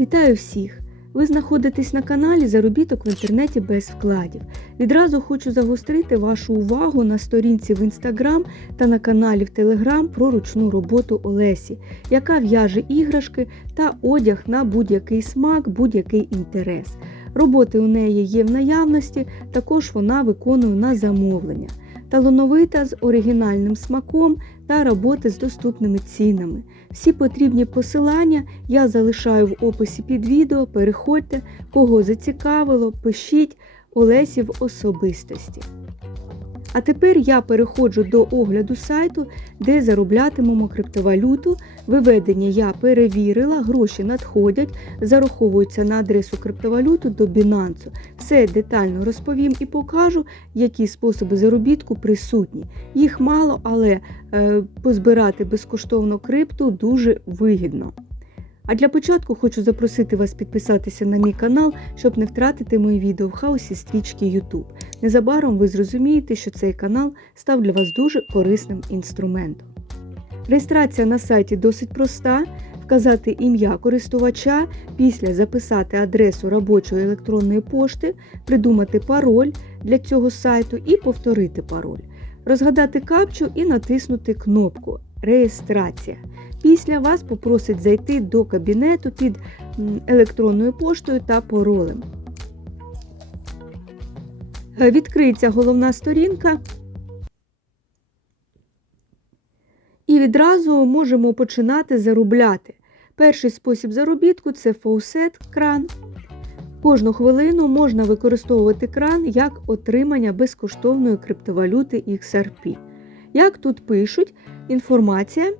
Вітаю всіх! Ви знаходитесь на каналі Заробіток в інтернеті без вкладів. Відразу хочу загострити вашу увагу на сторінці в інстаграм та на каналі в Телеграм про ручну роботу Олесі, яка в'яже іграшки та одяг на будь-який смак, будь-який інтерес. Роботи у неї є в наявності, також вона виконує на замовлення. Талановита з оригінальним смаком та роботи з доступними цінами. Всі потрібні посилання я залишаю в описі під відео. Переходьте, кого зацікавило, пишіть Олесі в особистості. А тепер я переходжу до огляду сайту, де зароблятимемо криптовалюту. Виведення я перевірила, гроші надходять, зараховуються на адресу криптовалюту до Binance. Все детально розповім і покажу, які способи заробітку присутні. Їх мало, але е, позбирати безкоштовно крипту дуже вигідно. А для початку хочу запросити вас підписатися на мій канал, щоб не втратити мої відео в хаосі стрічки YouTube. Незабаром ви зрозумієте, що цей канал став для вас дуже корисним інструментом. Реєстрація на сайті досить проста. Вказати ім'я користувача, після записати адресу робочої електронної пошти, придумати пароль для цього сайту і повторити пароль, розгадати капчу і натиснути кнопку Реєстрація. Після вас попросить зайти до кабінету під електронною поштою та паролем. Відкриється головна сторінка. І відразу можемо починати заробляти. Перший спосіб заробітку це фаусет кран. Кожну хвилину можна використовувати кран як отримання безкоштовної криптовалюти XRP. Як тут пишуть, інформація.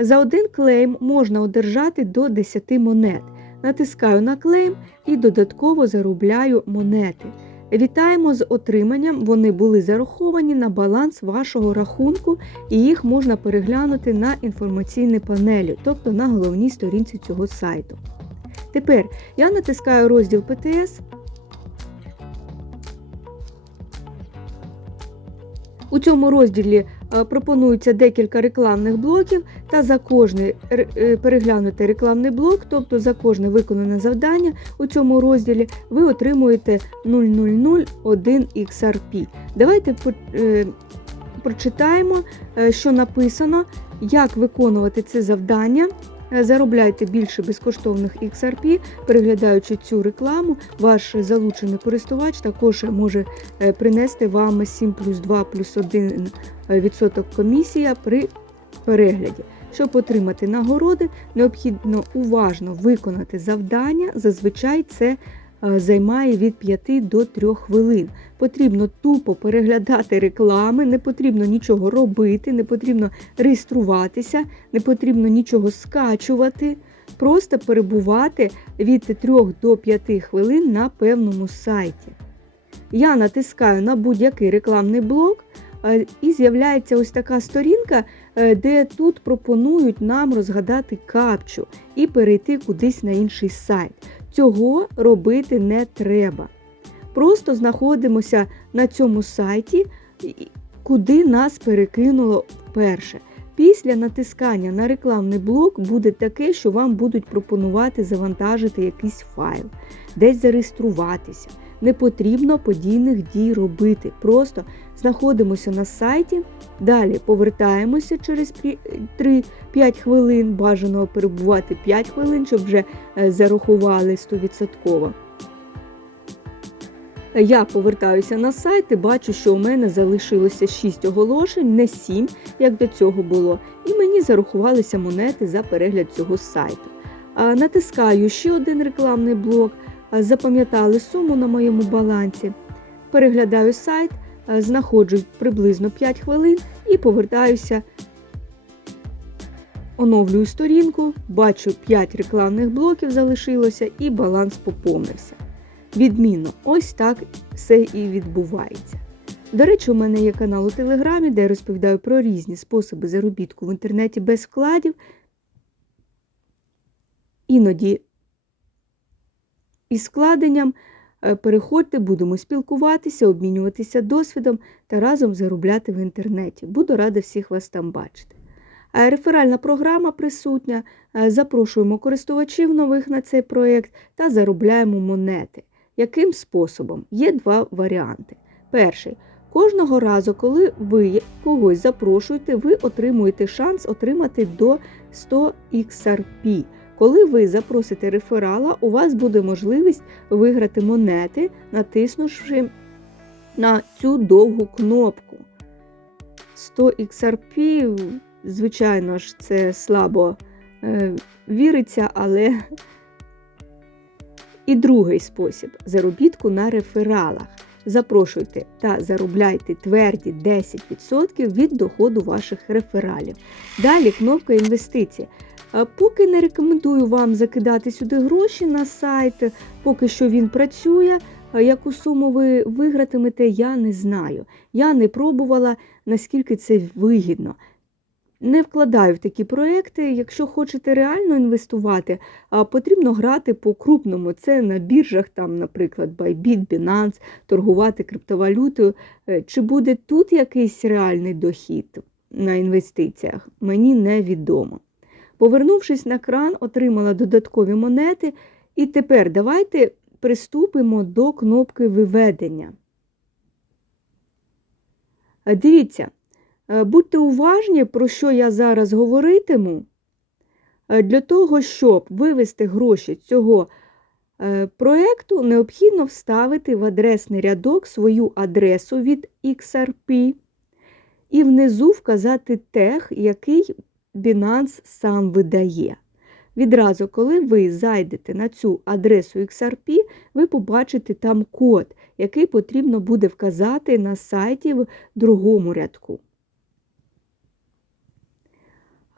За один клейм можна одержати до 10 монет. Натискаю на клейм і додатково заробляю монети. Вітаємо з отриманням, вони були зараховані на баланс вашого рахунку, і їх можна переглянути на інформаційній панелі, тобто на головній сторінці цього сайту. Тепер я натискаю розділ ПТС. У цьому розділі пропонується декілька рекламних блоків, та за кожний переглянутий рекламний блок, тобто за кожне виконане завдання у цьому розділі, ви отримуєте 0001 XRP. Давайте прочитаємо, що написано, як виконувати це завдання. Заробляйте більше безкоштовних XRP, переглядаючи цю рекламу, ваш залучений користувач також може принести вам 7 плюс 2 плюс 1 відсоток комісія при перегляді. Щоб отримати нагороди, необхідно уважно виконати завдання. Зазвичай це займає від 5 до 3 хвилин. Потрібно тупо переглядати реклами, не потрібно нічого робити, не потрібно реєструватися, не потрібно нічого скачувати, просто перебувати від 3 до 5 хвилин на певному сайті. Я натискаю на будь-який рекламний блок. І з'являється ось така сторінка, де тут пропонують нам розгадати капчу і перейти кудись на інший сайт. Цього робити не треба. Просто знаходимося на цьому сайті, куди нас перекинуло вперше. Після натискання на рекламний блок буде таке, що вам будуть пропонувати завантажити якийсь файл, десь зареєструватися. Не потрібно подійних дій робити. Просто знаходимося на сайті, далі повертаємося через 3-5 хвилин, бажано перебувати 5 хвилин, щоб вже зарахували 100%. Я повертаюся на сайт і бачу, що у мене залишилося 6 оголошень, не 7, як до цього було, і мені зарахувалися монети за перегляд цього сайту. Натискаю ще один рекламний блок, запам'ятали суму на моєму балансі. Переглядаю сайт, знаходжу приблизно 5 хвилин і повертаюся, оновлюю сторінку, бачу 5 рекламних блоків залишилося і баланс поповнився. Відмінно, ось так все і відбувається. До речі, у мене є канал у Телеграмі, де я розповідаю про різні способи заробітку в інтернеті без вкладів. Іноді із складенням переходьте, будемо спілкуватися, обмінюватися досвідом та разом заробляти в інтернеті. Буду рада всіх вас там бачити. Е, Реферальна програма присутня. Е, Запрошуємо користувачів нових на цей проєкт та заробляємо монети. Яким способом? Є два варіанти. Перший. Кожного разу, коли ви когось запрошуєте, ви отримуєте шанс отримати до 100 XRP. Коли ви запросите реферала, у вас буде можливість виграти монети, натиснувши на цю довгу кнопку. 100 XRP, звичайно ж, це слабо е, віриться, але і другий спосіб заробітку на рефералах. Запрошуйте та заробляйте тверді 10% від доходу ваших рефералів. Далі кнопка інвестиції. Поки не рекомендую вам закидати сюди гроші на сайт, поки що він працює. Яку суму ви вигратимете, я не знаю. Я не пробувала, наскільки це вигідно. Не вкладаю в такі проекти. Якщо хочете реально інвестувати, потрібно грати по крупному. Це на біржах, там, наприклад, Bybit, Binance, торгувати криптовалютою. Е, Чи буде тут якийсь реальний дохід на інвестиціях, мені невідомо. Повернувшись на кран, отримала додаткові монети. І тепер давайте приступимо до кнопки виведення. Е, Дивіться, е, будьте уважні, про що я зараз говоритиму. Е, Для того, щоб вивести гроші цього проєкту, необхідно вставити в адресний рядок свою адресу від XRP і внизу вказати тег, який Binance сам видає. Відразу, коли ви зайдете на цю адресу XRP, ви побачите там код, який потрібно буде вказати на сайті в другому рядку.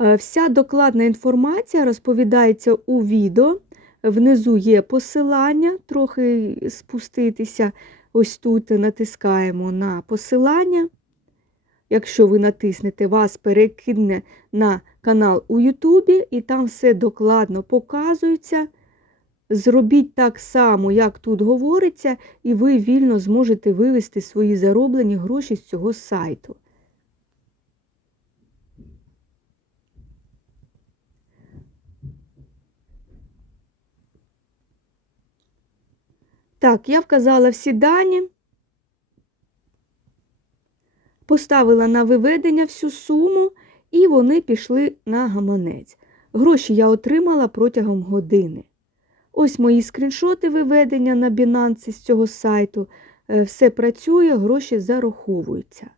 Е, Вся докладна інформація розповідається у відео. Внизу є посилання, трохи спуститися. Ось тут натискаємо на посилання. Якщо ви натиснете, вас перекине на канал у Ютубі, і там все докладно показується. Зробіть так само, як тут говориться, і ви вільно зможете вивести свої зароблені гроші з цього сайту. Так, я вказала всі дані. Поставила на виведення всю суму, і вони пішли на гаманець. Гроші я отримала протягом години. Ось мої скріншоти виведення на Binance з цього сайту. Е, Все працює, гроші зараховуються.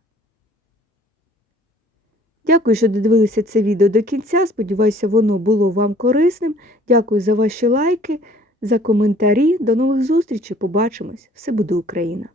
Дякую, що додивилися це відео до кінця. Сподіваюся, воно було вам корисним. Дякую за ваші лайки, за коментарі. До нових зустрічей. Побачимось! Все буде Україна!